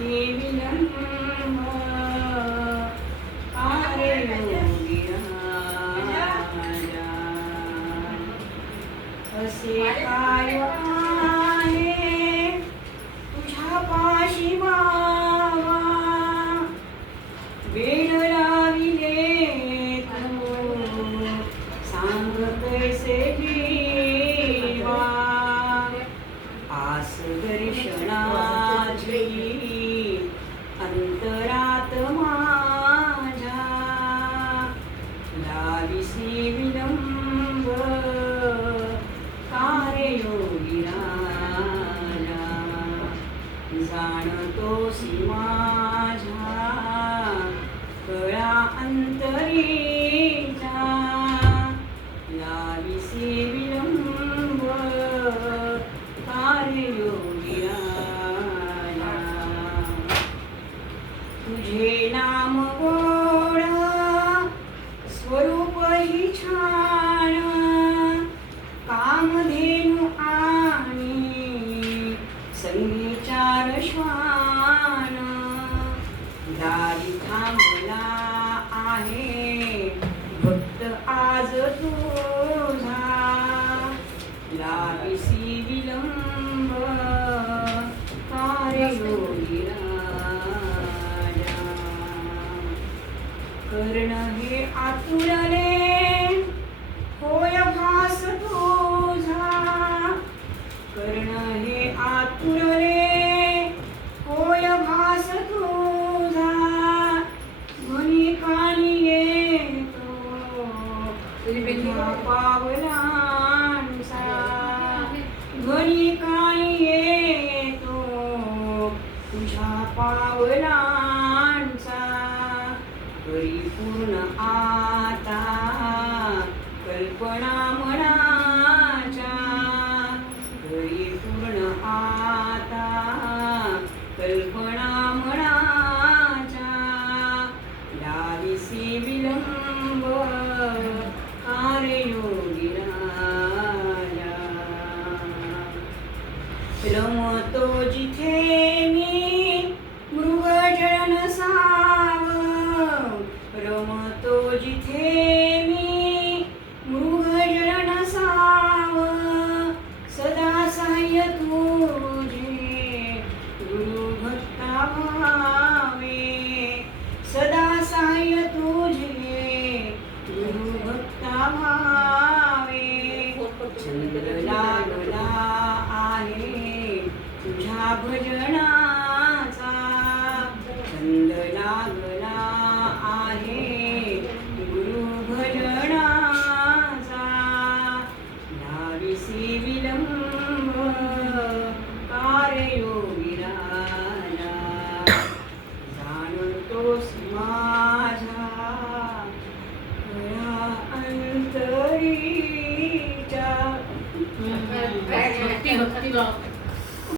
विलंब आरे योगी राजा असे काय आहे तुझ्या पाशी बाबा वेळ लाविले तू सांग कैसे जीवा आस दर्शनाची अंतरात माझ्या लाविसी विलंब कारे योगी राजा जाणतोसी माझ्या कळा अंतरीचा लाविसी विलंब कारे योगी राजा तुझे नाम गोड स्वरूप ही छान कामधेनु आणि संगीचार श्वान दारी थांबला आहे भक्त आज तुझा लाविसी विलंब कारे योगी राजा कर्ण हे आतुरले होय भास तुझा कर्ण हे आतुरले होय भास तुझा म्हणी कानी येतो तुझ्या पावलांचा घरी कानी येतो तुझ्या पावलांचा परिपूर्ण आता कल्पना मनाच्या परिपूर्ण आता कल्पना मनाच्या लाविसी विलंब कारे योगी राजा रमतो जिथे मी मृगजळ नसाव रमतो जिथे मी मृगजळ नसाव सदा सहाय्य तुझे गुरु भक्ता भावे सदा सहाय्य तुझे गुरु भक्ता भावे छंद लागला आहे तुझ्या भजनाचा छंद लागला आहे गुरु भजनाचा लाविसी विलंब कारे योगी राजा जाणतोस माझ्या कळा अंतरीच्या भक्ती भक्ती